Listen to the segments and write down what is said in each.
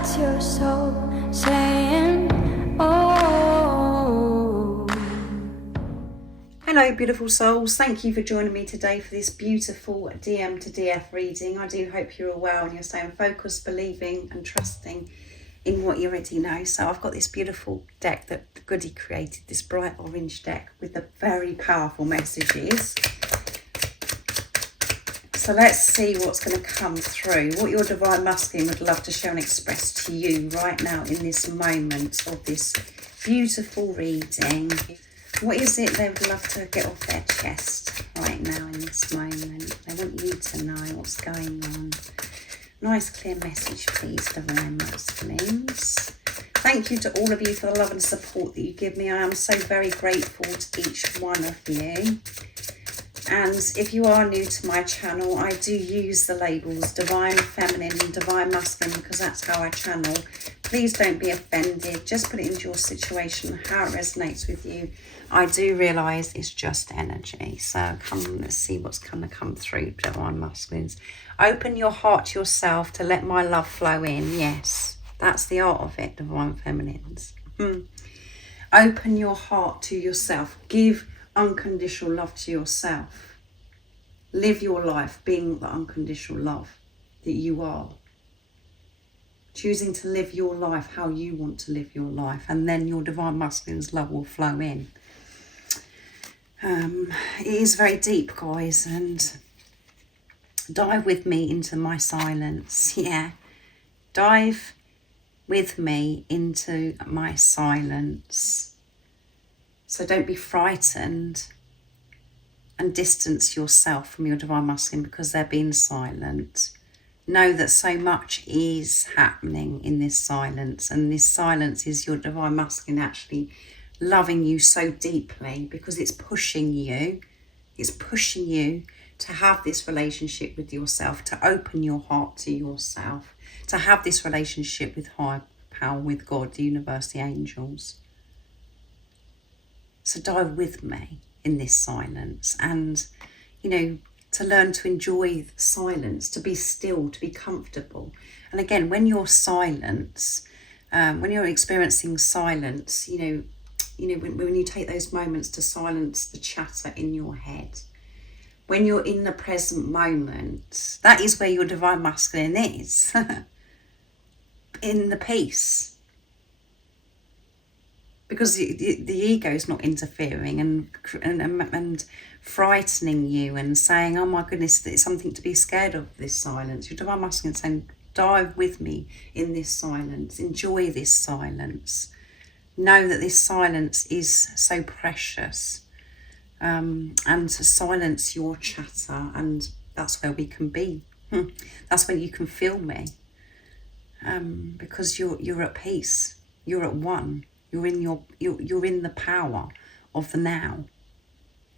That's your soul saying, oh. Hello beautiful souls, thank you for joining me today for this beautiful DM to DF reading. I do hope you're all well and you're staying focused, believing and trusting in what you already know. So I've got this beautiful deck that Goody created, this bright orange deck with the very powerful messages. So let's see what's going to come through, what your divine masculine would love to share and express to you right now in this moment of this beautiful reading. What is it they would love to get off their chest right now in this moment? They want you to know what's going on. Nice clear message, please, divine masculines. Thank you to all of you for the love and support that you give me. I am so very grateful to each one of you. And if you are new to my channel, I do use the labels divine feminine and divine masculine because that's how I channel. Please don't be offended. Just put it into your situation, how it resonates with you. I do realise it's just energy. So come, let's see what's going to come through, divine masculines. Open your heart to yourself to let my love flow in. Yes, that's the art of it, divine feminines. Open your heart to yourself. Give unconditional love to yourself. Live your life being the unconditional love that you are. Choosing to live your life how you want to live your life, and then your divine masculine's love will flow in. It is very deep, guys, and dive with me into my silence. Yeah, dive with me into my silence. So don't be frightened and distance yourself from your divine masculine because they're being silent. Know that so much is happening in this silence, and this silence is your divine masculine actually loving you so deeply because it's pushing you to have this relationship with yourself, to open your heart to yourself, to have this relationship with higher power, with God, the universe, the angels. So dive with me in this silence and, you know, to learn to enjoy silence, to be still, to be comfortable. And again, when you're silent, when you're experiencing silence, when you take those moments to silence the chatter in your head, when you're in the present moment, that is where your divine masculine is, in the peace. Because the ego is not interfering and frightening you and saying, oh my goodness, it's something to be scared of, this silence. Your divine masculine is saying, dive with me in this silence. Enjoy this silence. Know that this silence is so precious. And to silence your chatter, and that's where we can be. That's when you can feel me. Because you're at peace. You're at one. You're in the power of the now.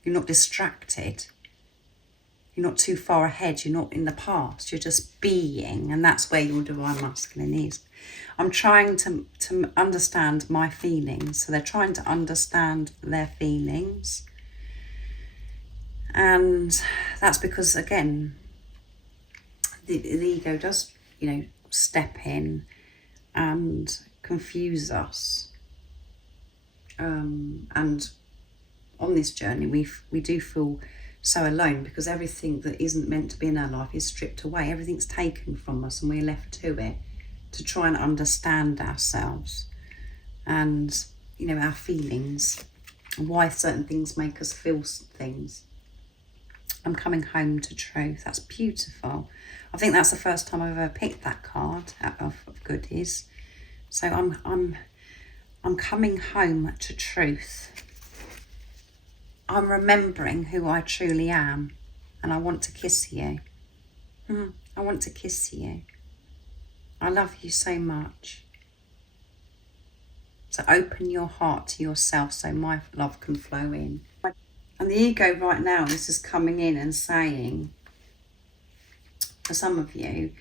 You're not distracted. You're not too far ahead. You're not in the past. You're just being, and that's where your divine masculine is. I'm trying to understand my feelings. So they're trying to understand their feelings. And that's because, again, the ego does, step in and confuse us. And on this journey, we do feel so alone because everything that isn't meant to be in our life is stripped away. Everything's taken from us and we're left to it to try and understand ourselves and, our feelings, and why certain things make us feel things. I'm coming home to truth. That's beautiful. I think that's the first time I've ever picked that card out of goodies. So I'm coming home to truth. I'm remembering who I truly am, and I want to kiss you. I want to kiss you. I love you so much. So open your heart to yourself so my love can flow in. And the ego right now is just coming in and saying, for some of you,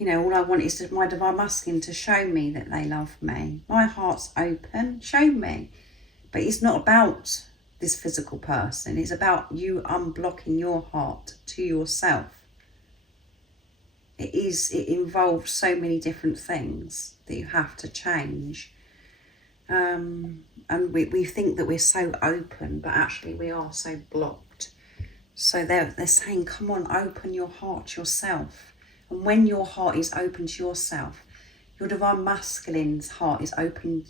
all I want is my divine masculine to show me that they love me. My heart's open, show me. But it's not about this physical person. It's about you unblocking your heart to yourself. It involves so many different things that you have to change. And we think that we're so open, but actually we are so blocked. So they're saying, come on, open your heart to yourself. And when your heart is open to yourself, your divine masculine's heart is open,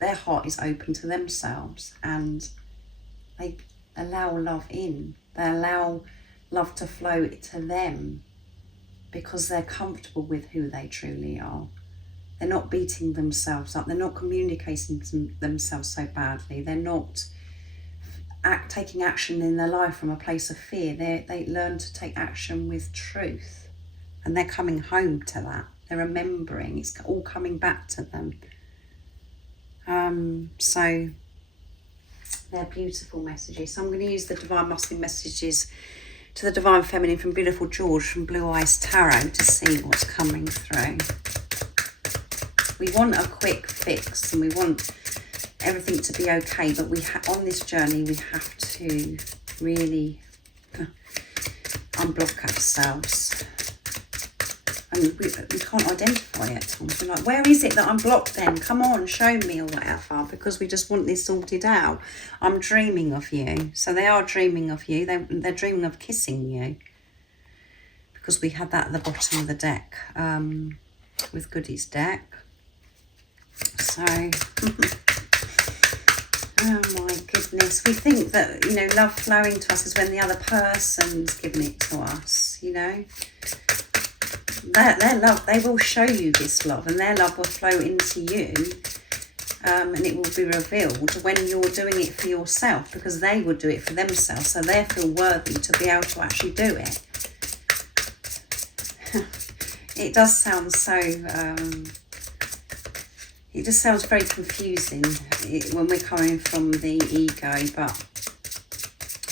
their heart is open to themselves, and they allow love in. They allow love to flow to them because they're comfortable with who they truly are. They're not beating themselves up. They're not communicating to themselves so badly. They're not taking action in their life from a place of fear. They learn to take action with truth, and they're coming home to that. They're remembering. It's all coming back to them. So they're beautiful messages. So I'm going to use the Divine Masculine messages to the Divine Feminine from Beautiful George from Blue Eyes Tarot to see what's coming through. We want a quick fix and we want everything to be okay, but on this journey we have to really unblock ourselves. And we can't identify it. We're like, where is it that I'm blocked then? Come on, show me, or whatever, because we just want this sorted out. I'm dreaming of you. So they are dreaming of you. They're dreaming of kissing you. Because we had that at the bottom of the deck with Goodies deck. So, oh my goodness. We think that, you know, love flowing to us is when the other person's giving it to us, you know. Their love, they will show you this love, and their love will flow into you, and it will be revealed when you're doing it for yourself, because they will do it for themselves, so they feel worthy to be able to actually do it. It does sound so, it just sounds very confusing when we're coming from the ego, but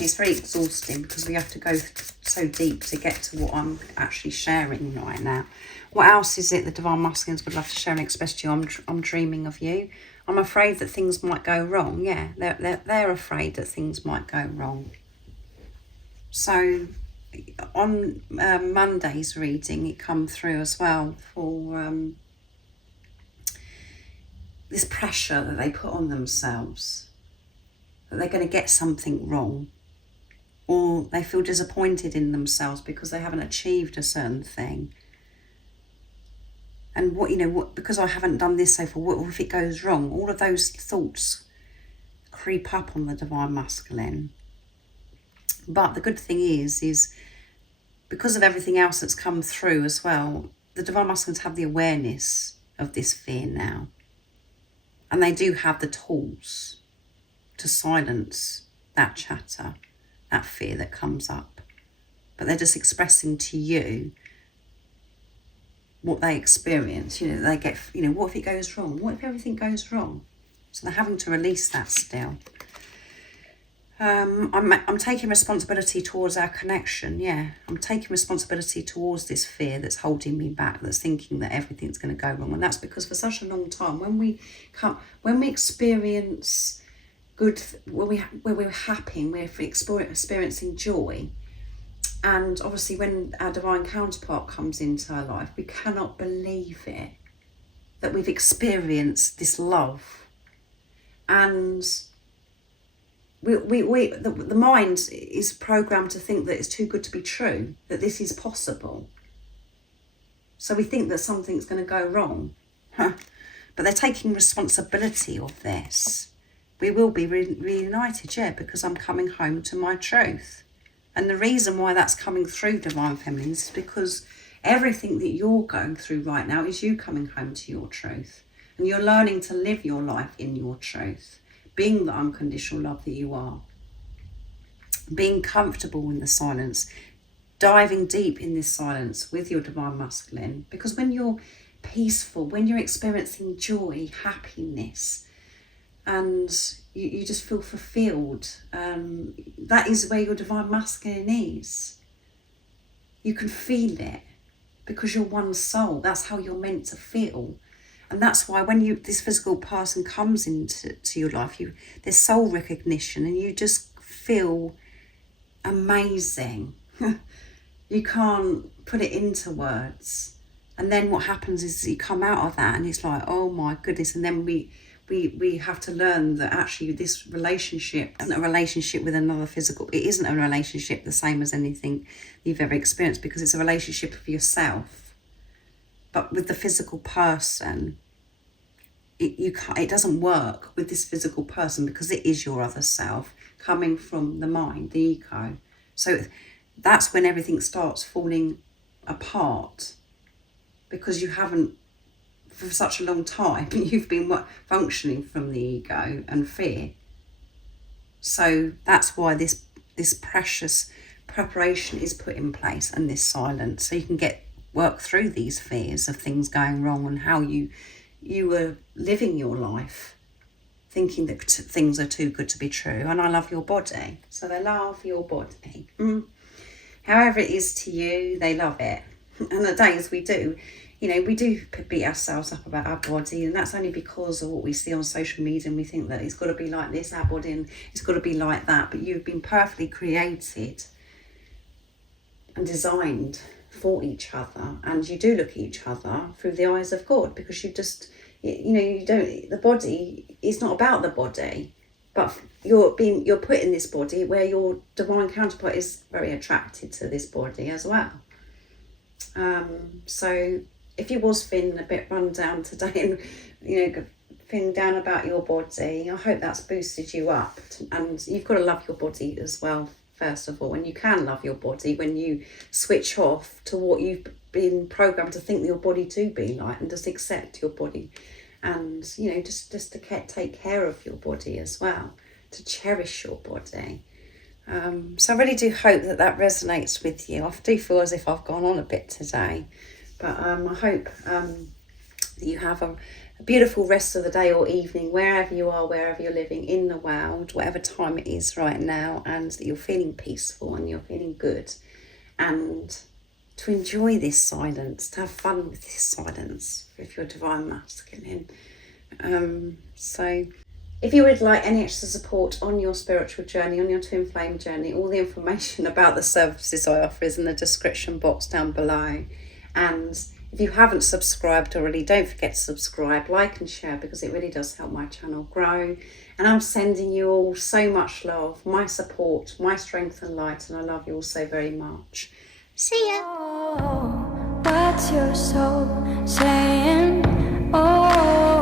it's very exhausting because we have to go so deep to get to what I'm actually sharing right now. What else is it the Divine Masculines would love to share and express to you? I'm dreaming of you. I'm afraid that things might go wrong. Yeah, they're afraid that things might go wrong. So on Monday's reading, it come through as well for this pressure that they put on themselves, that they're going to get something wrong, or they feel disappointed in themselves because they haven't achieved a certain thing. And because I haven't done this so far, what if it goes wrong? All of those thoughts creep up on the Divine Masculine. But the good thing is because of everything else that's come through as well, the Divine Masculines have the awareness of this fear now. And they do have the tools to silence that chatter, that fear that comes up. But they're just expressing to you what they experience. They get, what if it goes wrong? What if everything goes wrong? So they're having to release that still. I'm taking responsibility towards our connection. Yeah, I'm taking responsibility towards this fear that's holding me back, that's thinking that everything's going to go wrong. And that's because for such a long time, when we experience good, when we're happy, we're experiencing joy, and obviously when our divine counterpart comes into our life, we cannot believe it, that we've experienced this love. And the mind is programmed to think that it's too good to be true, that this is possible. So we think that something's going to go wrong. But they're taking responsibility of this. We will be reunited, yeah, because I'm coming home to my truth. And the reason why that's coming through, Divine Feminines, is because everything that you're going through right now is you coming home to your truth. And you're learning to live your life in your truth, being the unconditional love that you are, being comfortable in the silence, diving deep in this silence with your Divine Masculine. Because when you're peaceful, when you're experiencing joy, happiness, and you just feel fulfilled, that is where your Divine Masculine is. You can feel it because you're one soul. That's how you're meant to feel. And that's why when this physical person comes into your life, there's soul recognition and you just feel amazing. You can't put it into words. And then what happens is you come out of that and it's like, oh my goodness. And then we have to learn that actually this relationship isn't a relationship with another physical. It isn't a relationship the same as anything you've ever experienced, because it's a relationship with yourself. But with the physical person, it doesn't work with this physical person, because it is your other self coming from the mind, the ego. So that's when everything starts falling apart, because you haven't, for such a long time, you've been functioning from the ego and fear. So that's why this precious preparation is put in place, and this silence, so you can work through these fears of things going wrong, and how you were living your life thinking that things are too good to be true. And I love your body, so they love your body. However it is to you, they love it. And the days we do, we do beat ourselves up about our body, and that's only because of what we see on social media, and we think that it's got to be like this, our body, and it's got to be like that. But you've been perfectly created and designed for each other, and you do look at each other through the eyes of God, because you don't, the body is not about the body, but you're put in this body where your divine counterpart is very attracted to this body as well. So if you was feeling a bit run down today, and feeling down about your body, I hope that's boosted you up. And you've got to love your body as well, first of all. And you can love your body when you switch off to what you've been programmed to think your body to be like, and just accept your body, and just to take care of your body as well, to cherish your body. So I really do hope that resonates with you. I do feel as if I've gone on a bit today, but I hope that you have a beautiful rest of the day or evening, wherever you are, wherever you're living in the world, whatever time it is right now, and that you're feeling peaceful and you're feeling good, and to enjoy this silence, to have fun with this silence with your divine masculine. So if you would like any extra support on your spiritual journey, on your twin flame journey, all the information about the services I offer is in the description box down below. And if you haven't subscribed already, don't forget to subscribe, like and share, because it really does help my channel grow. And I'm sending you all so much love, my support, my strength and light, and I love you all so very much. See ya. Oh, what's your soul saying? Oh.